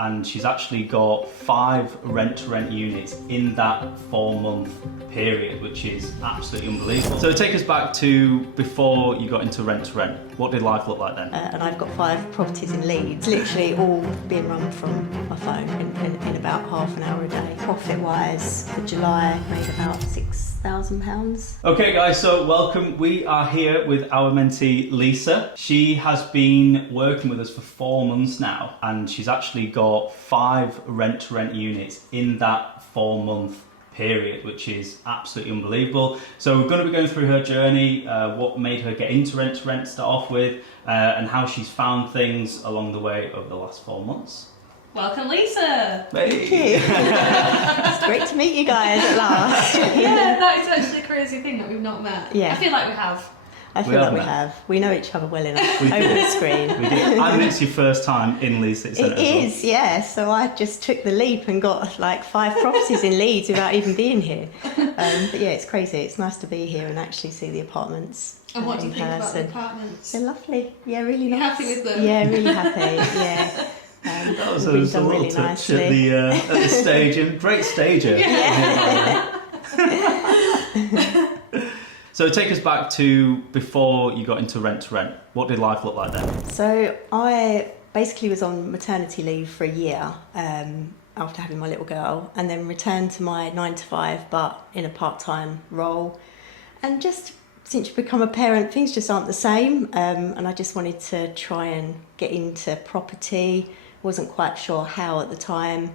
and she's actually got 5 rent-to-rent units in that 4-month period, which is absolutely unbelievable. So take us back to before you got into rent-to-rent. What did life look like then? And I've got 5 properties in Leeds, literally all being run from my phone in about half an hour a day. Profit-wise, for July, made about £6,000. Okay guys, so welcome. We are here with our mentee Lisa. She has been working with us for 4 months now, and she's actually got 5 rent-to-rent units in that 4-month period, which is absolutely unbelievable. So we're going to be going through her journey, what made her get into rent-to-rent to start off with, and how she's found things along the way over the last 4 months. Welcome, Lisa. Hey. Thank you. It's great to meet you guys at last. Yeah, that is actually a crazy thing that we've not met. Yeah. I feel like we have. I feel like we have. We know each other well enough We over do. the screen. We did. And it's your first time in Leeds City Centre. It is, yeah. So I just took the leap and got like 5 properties in Leeds without even being here. But yeah, it's crazy. It's nice to be here and actually see the apartments. And what do in you think about the person. apartments? They're lovely. Yeah, really nice. You're happy with them? Yeah, really happy. Yeah. That was been a done little really touch nicely. at the staging. Great stager. So take us back to before you got into rent-to-rent. What did life look like then? So I basically was on maternity leave for a year after having my little girl, and then returned to my 9 to 5, but in a part-time role. And just since you become a parent, things just aren't the same. And I just wanted to try and get into property. Wasn't quite sure how at the time.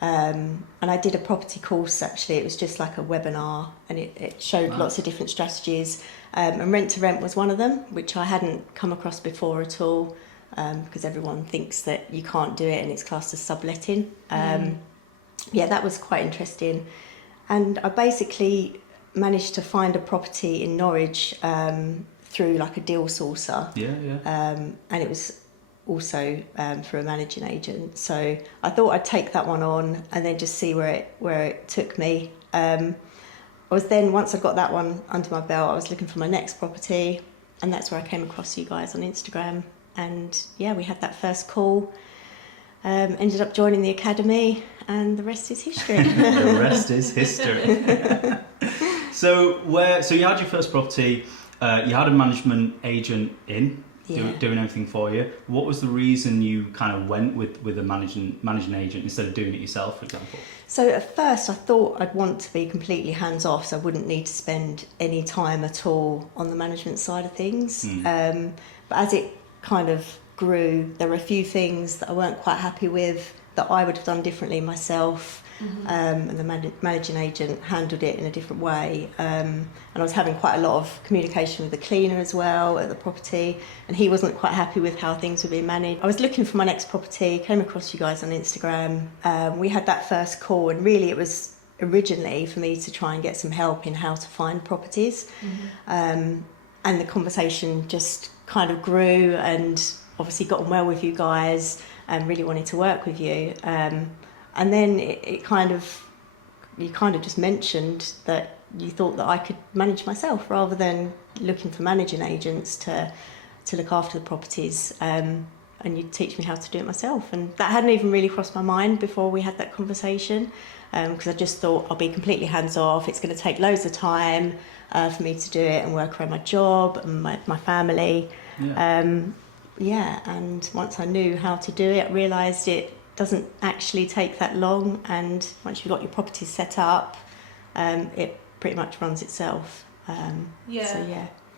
And I did a property course actually. It was just like a webinar, and it showed lots of different strategies. And rent to rent was one of them, which I hadn't come across before at all, because everyone thinks that you can't do it and it's classed as subletting. Yeah, that was quite interesting. And I basically managed to find a property in Norwich through like a deal sourcer. And it was also through a managing agent. So I thought I'd take that one on and then just see where it took me. I was then, once I got that one under my belt, I was looking for my next property, and that's where I came across you guys on Instagram. And yeah, we had that first call, ended up joining the academy, and the rest is history. The rest is history. So you had your first property, you had a management agent in, doing everything for you. What was the reason you kind of went with a managing agent instead of doing it yourself, for example? So at first I thought I'd want to be completely hands off, so I wouldn't need to spend any time at all on the management side of things. But as it kind of grew, there were a few things that I weren't quite happy with that I would have done differently myself. And the managing agent handled it in a different way. And I was having quite a lot of communication with the cleaner as well at the property, and he wasn't quite happy with how things were being managed. I was looking for my next property, came across you guys on Instagram. We had that first call, and really it was originally for me to try and get some help in how to find properties. And the conversation just kind of grew, and obviously got on well with you guys and really wanted to work with you. And then you kind of just mentioned that you thought that I could manage myself rather than looking for managing agents to look after the properties, and you'd teach me how to do it myself. And that hadn't even really crossed my mind before we had that conversation, because I just thought I'll be completely hands off. It's going to take loads of time for me to do it and work around my job and my family. And once I knew how to do it, I realised it doesn't actually take that long, and once you've got your properties set up, it pretty much runs itself. I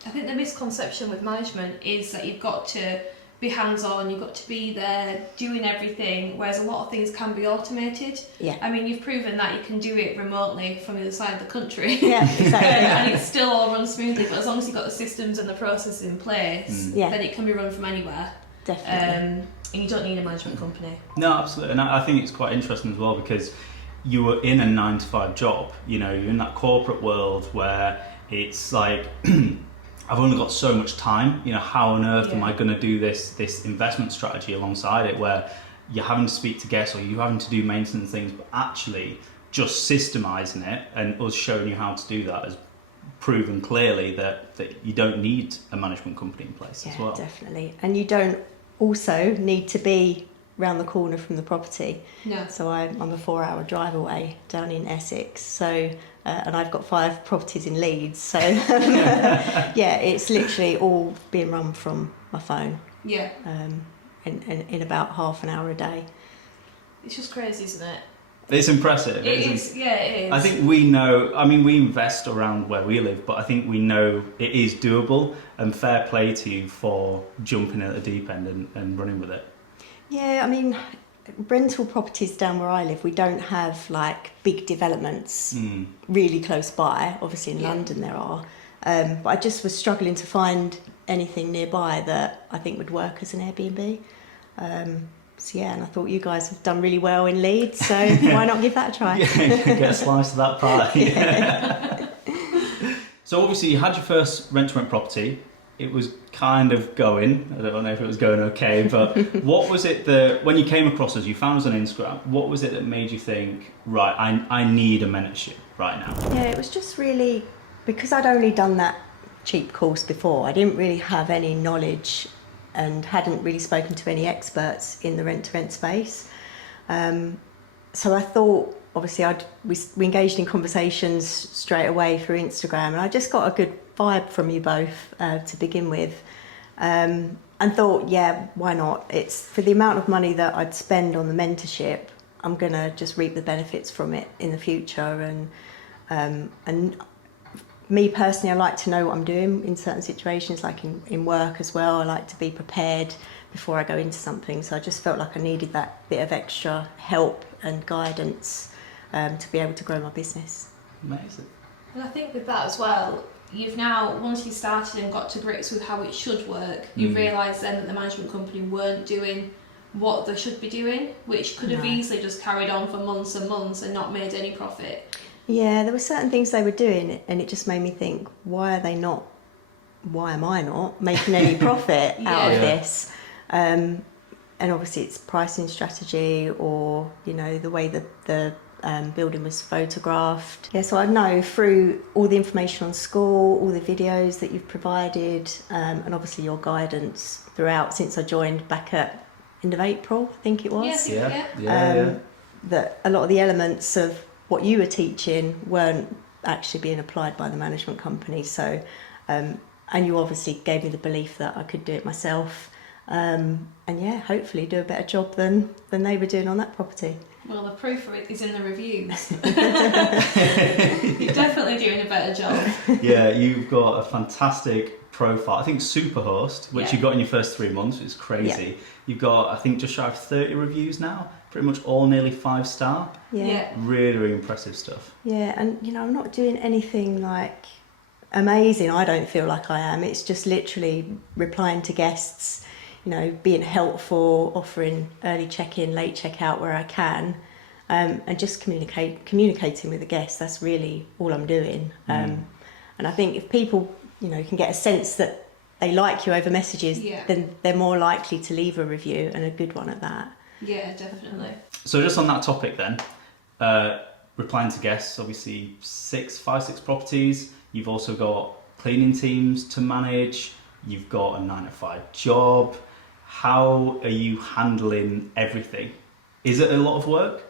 think the misconception with management is that you've got to be hands-on, you've got to be there doing everything, whereas a lot of things can be automated. I mean, you've proven that you can do it remotely from the other side of the country. Exactly. And it still all runs smoothly, but as long as you've got the systems and the processes in place, then it can be run from anywhere. Definitely. And you don't need a management company. No, absolutely. And I think it's quite interesting as well, because you were in a 9 to 5 job. You know, you're in that corporate world where it's like, I've only got so much time. You know, how on earth am I going to do this investment strategy alongside it, where you're having to speak to guests or you're having to do maintenance things, but actually just systemizing it and us showing you how to do that has proven clearly that you don't need a management company in place as well. Definitely. And you don't also need to be round the corner from the property. Yeah. So I'm a 4-hour drive away down in Essex. So and I've got 5 properties in Leeds. So yeah, it's literally all being run from my phone. Yeah. In about half an hour a day. It's just crazy, isn't it? It's impressive. It is. Yeah, it is. I think we know, I mean, we invest around where we live, but I think we know it is doable, and fair play to you for jumping at the deep end and running with it. Yeah, I mean, rental properties down where I live, we don't have like big developments really close by. Obviously in London there are. But I just was struggling to find anything nearby that I think would work as an Airbnb. So yeah, and I thought you guys have done really well in Leeds, so why not give that a try? Yeah, get a slice of that pie. Yeah. So obviously you had your first rent-to-rent property. It was kind of going. I don't know if it was going okay, but what was it that, when you came across us, you found us on Instagram, what was it that made you think, right, I need a mentorship right now? Yeah, it was just really, because I'd only done that cheap course before, I didn't really have any knowledge and hadn't really spoken to any experts in the rent-to-rent space. So I thought, obviously, we engaged in conversations straight away through Instagram, and I just got a good vibe from you both to begin with, and thought, yeah, why not? It's for the amount of money that I'd spend on the mentorship, I'm gonna just reap the benefits from it in the future, and me personally, I like to know what I'm doing in certain situations, like in work as well. I like to be prepared before I go into something. So I just felt like I needed that bit of extra help and guidance to be able to grow my business. Amazing. And I think with that as well, you've now, once you started and got to grips with how it should work, you realised then that the management company weren't doing what they should be doing, which could have easily just carried on for months and months and not made any profit. Yeah, there were certain things they were doing, and it just made me think, why am I not making any profit out of this? And obviously it's pricing strategy, or, you know, the way that the building was photographed. Yeah, so I know through all the information on school, all the videos that you've provided, and obviously your guidance throughout since I joined back at end of April, I think it was. That a lot of the elements of what you were teaching weren't actually being applied by the management company. So, and you obviously gave me the belief that I could do it myself, and yeah, hopefully do a better job than they were doing on that property. Well, the proof of it is in the reviews. You're definitely doing a better job. Yeah, you've got a fantastic profile. I think Superhost, which you got in your first 3 months, which is crazy. Yeah. You've got, I think, just shy of 30 reviews now. Pretty much all nearly 5-star. Yeah. Really, really impressive stuff. Yeah, and you know, I'm not doing anything like amazing. I don't feel like I am. It's just literally replying to guests, you know, being helpful, offering early check-in, late check-out where I can, and just communicating with the guests. That's really all I'm doing. And I think if people, you know, can get a sense that they like you over messages, then they're more likely to leave a review, and a good one at that. Yeah, definitely. So just on that topic then, replying to guests, obviously 5-6 properties. You've also got cleaning teams to manage. You've got a 9-to-5 job. How are you handling everything? Is it a lot of work?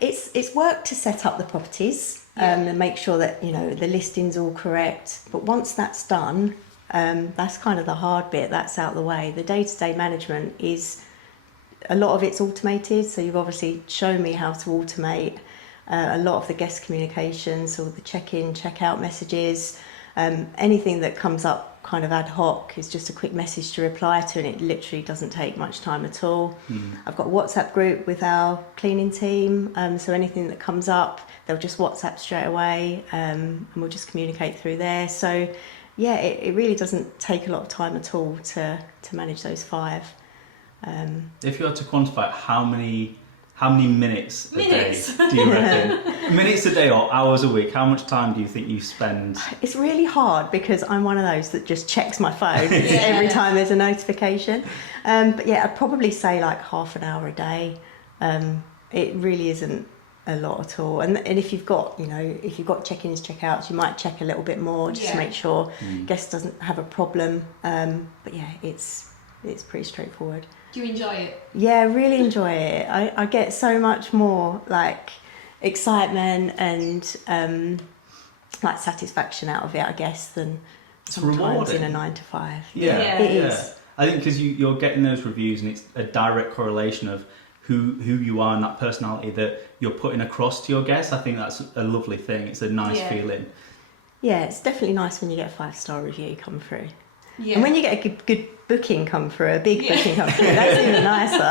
It's work to set up the properties and make sure that, you know, the listing's all correct. But once that's done, that's kind of the hard bit. That's out the way. The day-to-day management is, a lot of it's automated. So you've obviously shown me how to automate a lot of the guest communications, or the check-in, check-out messages. Anything that comes up kind of ad hoc is just a quick message to reply to, and it literally doesn't take much time at all. I've got a WhatsApp group with our cleaning team, so anything that comes up, they'll just WhatsApp straight away, and we'll just communicate through there. So yeah, it really doesn't take a lot of time at all to manage those 5. If you had to quantify it, how many minutes a day do you reckon? Minutes a day or hours a week? How much time do you think you spend? It's really hard because I'm one of those that just checks my phone every time there's a notification. But yeah, I'd probably say like half an hour a day. It really isn't a lot at all. And if you've got, you know, if you've got check-ins, check-outs, you might check a little bit more just to make sure guest doesn't have a problem. But yeah, it's pretty straightforward. Do you enjoy it? Yeah, I really enjoy it. I get so much more like excitement and like satisfaction out of it, I guess, than It's sometimes rewarding. in a 9 to 5. Yeah, It is. I think because you're getting those reviews, and it's a direct correlation of who you are and that personality that you're putting across to your guests. I think that's a lovely thing. It's a nice feeling. Yeah, it's definitely nice when you get a 5-star review come through. Yeah. And when you get a good booking come through, a big booking come through, that's even nicer.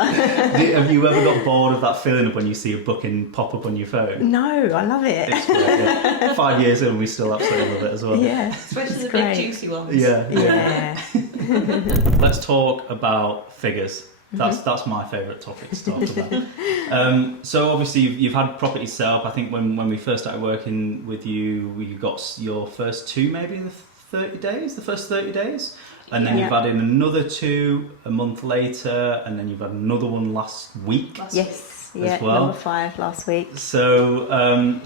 Have you ever got bored of that feeling of when you see a booking pop up on your phone? No, I love it. It's great, yeah. 5 years in, we still absolutely love it as well. Yeah, Especially the great. big juicy ones. Yeah. Let's talk about figures. That's my favourite topic to talk about. So obviously you've had properties set up. I think when we first started working with you, you got your first 2 maybe in the first 30 days. And then you've had in another 2 a month later, and then you've had another one last week. Yes, as well. Number 5 last week. So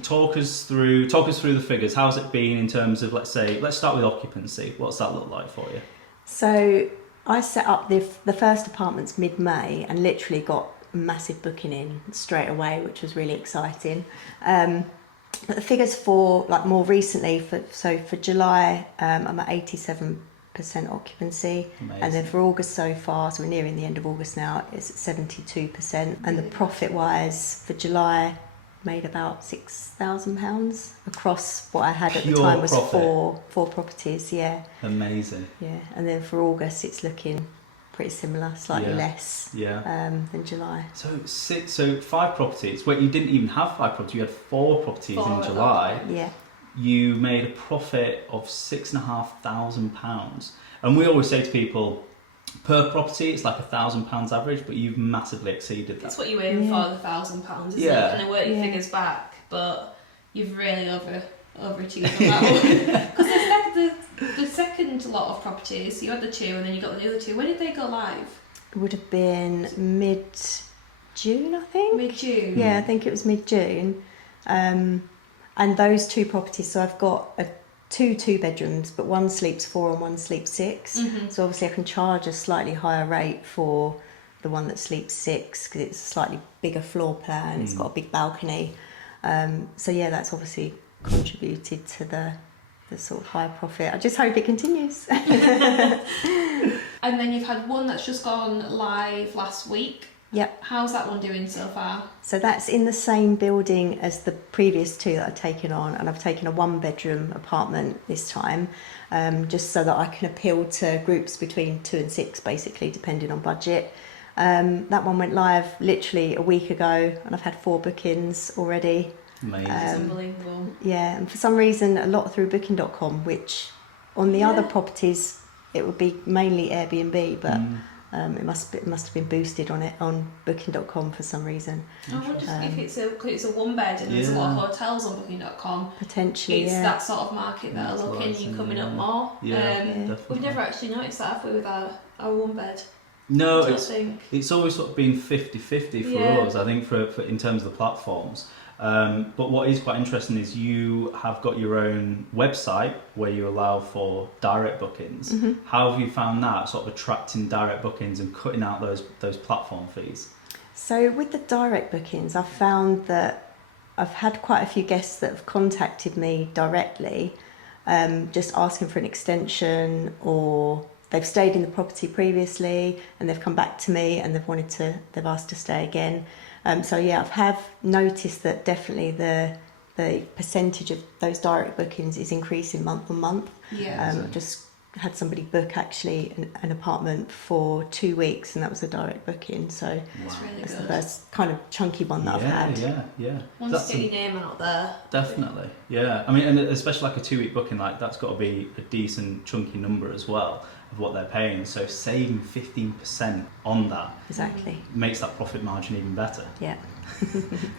talk us through the figures. How's it been in terms of, let's start with occupancy. What's that look like for you? So I set up the first apartments mid-May and literally got a massive booking in straight away, which was really exciting. But the figures for like more recently, for July, I'm at 87% occupancy. Amazing. And then for August so far, so we're nearing the end of August now, it's at 72%. And the profit-wise for July made about £6,000 across what I had at the Pure time was profit. four properties. Yeah. Amazing. Yeah, and then for August it's looking pretty similar, slightly less Yeah. than July. So 5 properties. Wait, you didn't even have 5 properties. You had 4 properties in July. Yeah. You made a profit of £6,500, and we always say to people, per property it's like £1,000 average, but you've massively exceeded that. That's what you aim for, the £1,000, isn't it? And then work your figures back, but you've really overachieved on that one. Because the second lot of properties, you had the 2 and then you got the other 2. When did they go live? It would have been mid-June, I think. Mid-June? Yeah, I think it was mid-June. And those 2 properties, so I've got 2 2-bedrooms, but one sleeps 4 and one sleeps 6. Mm-hmm. So obviously I can charge a slightly higher rate for the one that sleeps 6 because it's a slightly bigger floor plan, it's got a big balcony. So yeah, that's obviously contributed to the sort of higher profit. I just hope it continues. And then you've had one that's just gone live last week. Yep. How's that one doing so far? So that's in the same building as the previous 2 that I've taken on, and I've taken a 1-bedroom apartment this time, just so that I can appeal to groups between 2 and 6, basically, depending on budget. That one went live literally a week ago, and I've had 4 bookings already. Amazing. It's unbelievable. Yeah, and for some reason, a lot through booking.com, which on the other properties, it would be mainly Airbnb, but it must have been boosted on booking.com for some reason. I wonder if it's a 1-bed and there's a lot of hotels on booking.com. Potentially, it's that sort of market that That's are looking what I and see, coming yeah. up more. Definitely. We've never actually noticed that, have we, with our 1-bed? No, I think. it's always sort of been 50-50 for us, I think, for in terms of the platforms. But what is quite interesting is you have got your own website where you allow for direct bookings. Mm-hmm. How have you found that, sort of attracting direct bookings and cutting out those platform fees? So with the direct bookings, I've found that I've had quite a few guests that have contacted me directly, just asking for an extension, or they've stayed in the property previously and they've come back to me and they've asked to stay again. So yeah, I have noticed that definitely the percentage of those direct bookings is increasing month on month. Yeah. I've just had somebody book actually an apartment for 2 weeks, and that was a direct booking. So That's really that's good. the first kind of chunky one that I've had. Yeah. Once you get your name out there. Definitely, yeah. I mean, and especially like a 2-week booking, like that's got to be a decent chunky number as well of what they're paying. So saving 15% on that Exactly. makes that profit margin even better. Yeah.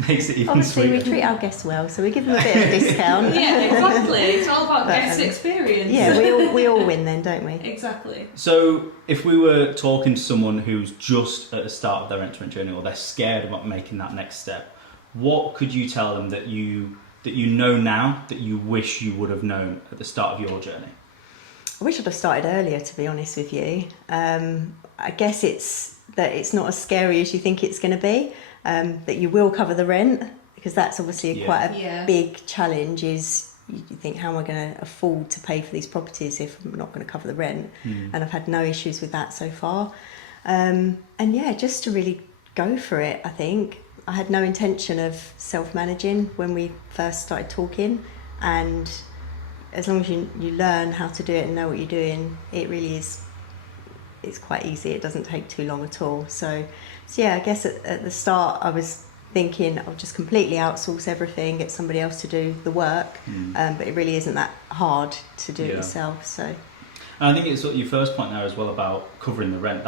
Makes it even Obviously, sweeter. we treat our guests well, so we give them a bit of a discount. Yeah, exactly. It's all about But, guest experience. Yeah, we all win then, don't we? Exactly. So if we were talking to someone who's just at the start of their rent-to-rent journey, or they're scared about making that next step, what could you tell them that you know now that you wish you would have known at the start of your journey? I wish I'd have started earlier, to be honest with you. I guess it's that it's not as scary as you think it's going to be, that you will cover the rent, because that's obviously quite a big challenge. Is you think, how am I going to afford to pay for these properties if I'm not going to cover the rent? And I've had no issues with that so far. And yeah, just to really go for it. I think I had no intention of self-managing when we first started talking, and as long as you learn how to do it and know what you're doing, it really is, it's quite easy. It doesn't take too long at all. So yeah, I guess at the start I was thinking I'll just completely outsource everything, get somebody else to do the work, but it really isn't that hard to do it yourself. So. And I think it's your first point there as well about covering the rent.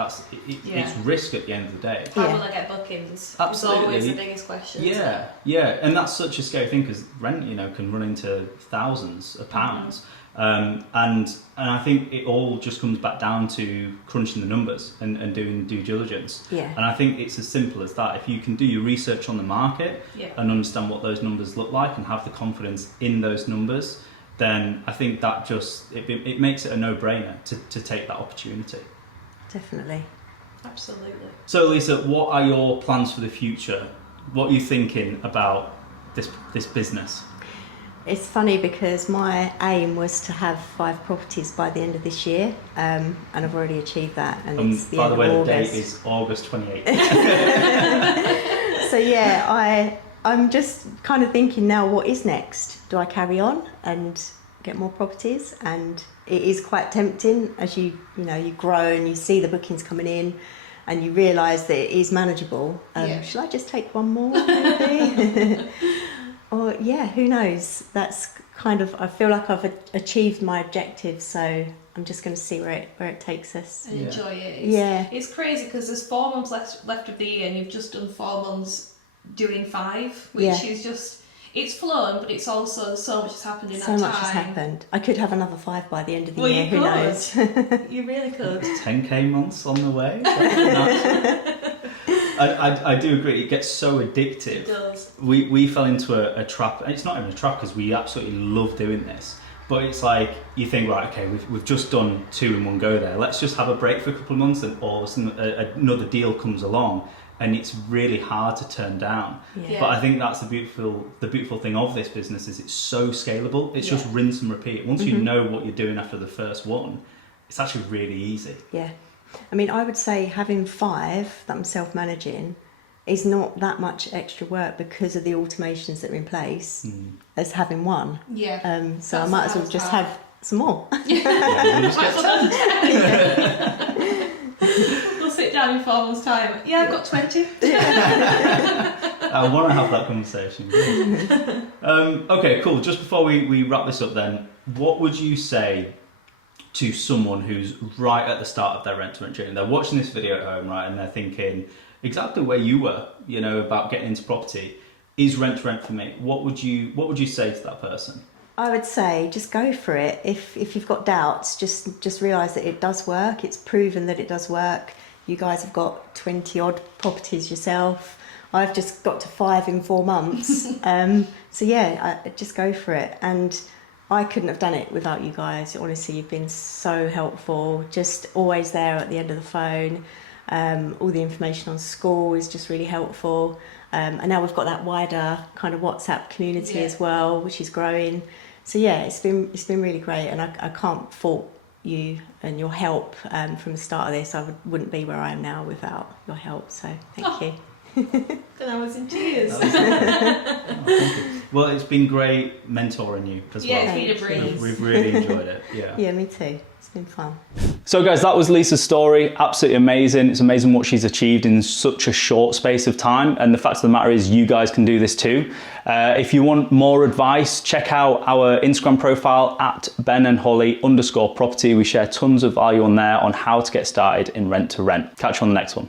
It's risk at the end of the day. How will I get bookings? Absolutely. It's always the biggest question. Yeah, and that's such a scary thing, because rent, can run into thousands of pounds. And I think it all just comes back down to crunching the numbers and doing due diligence. Yeah. And I think it's as simple as that. If you can do your research on the market and understand what those numbers look like and have the confidence in those numbers, then I think that just it makes it a no-brainer to take that opportunity. Definitely. Absolutely. So Lisa, what are your plans for the future? What are you thinking about this business? It's funny because my aim was to have 5 properties by the end of this year, and I've already achieved that. And it's the by the way, end of the August. date is August 28th. So yeah, I'm just kind of thinking now, what is next? Do I carry on and get more properties? And it is quite tempting as you grow and you see the bookings coming in, and you realise that it is manageable. Should I just take one more? Maybe? Or who knows? That's kind of, I feel like I've achieved my objective, so I'm just going to see where it takes us. And enjoy it. It's crazy because there's 4 months left of the year, and you've just done 4 months doing 5, which is just, it's flown, but it's also so much has happened in that time. So much has happened. I could have another 5 by the end of the year. Who knows? You really could. 10k months on the way. I do agree. It gets so addictive. It does. We fell into a trap. It's not even a trap because we absolutely love doing this. But it's like you think, right, okay, we've just done 2 in one go there. Let's just have a break for a couple of months, and all of a sudden another deal comes along, and it's really hard to turn down. Yeah. But I think that's the beautiful thing of this business is it's so scalable. It's just rinse and repeat. Once you know what you're doing after the first one, it's actually really easy. Yeah. I mean, I would say having 5 that I'm self-managing is not that much extra work because of the automations that are in place as having 1. Yeah. So I might as well just have some more. We'll sit down in 4 months' time. Yeah, I've got 20. I want to have that conversation. Okay, cool. Just before we wrap this up then, what would you say to someone who's right at the start of their rent-to-rent journey? They're watching this video at home, right, and they're thinking exactly where you were, about getting into property. Is rent-to-rent for me? What would you say to that person? I would say just go for it. If you've got doubts, just realise that it does work. It's proven that it does work. You guys have got 20 odd properties yourself. I've just got to 5 in 4 months. So yeah, just go for it. And I couldn't have done it without you guys. Honestly, you've been so helpful. Just always there at the end of the phone. All the information on school is just really helpful. And now we've got that wider kind of WhatsApp community as well, which is growing. So yeah, it's been really great, and I can't fault you and your help from the start of this. I wouldn't be where I am now without your help. So thank you. Then I was in tears. Well, it's been great mentoring you as well. Yeah, it's been a breeze. We've really enjoyed it. Yeah. Yeah, me too. It's been fun. So guys, that was Lisa's story. Absolutely amazing. It's amazing what she's achieved in such a short space of time. And the fact of the matter is you guys can do this too. If you want more advice, check out our Instagram profile at benandholly_property. We share tons of value on there on how to get started in rent to rent. Catch you on the next one.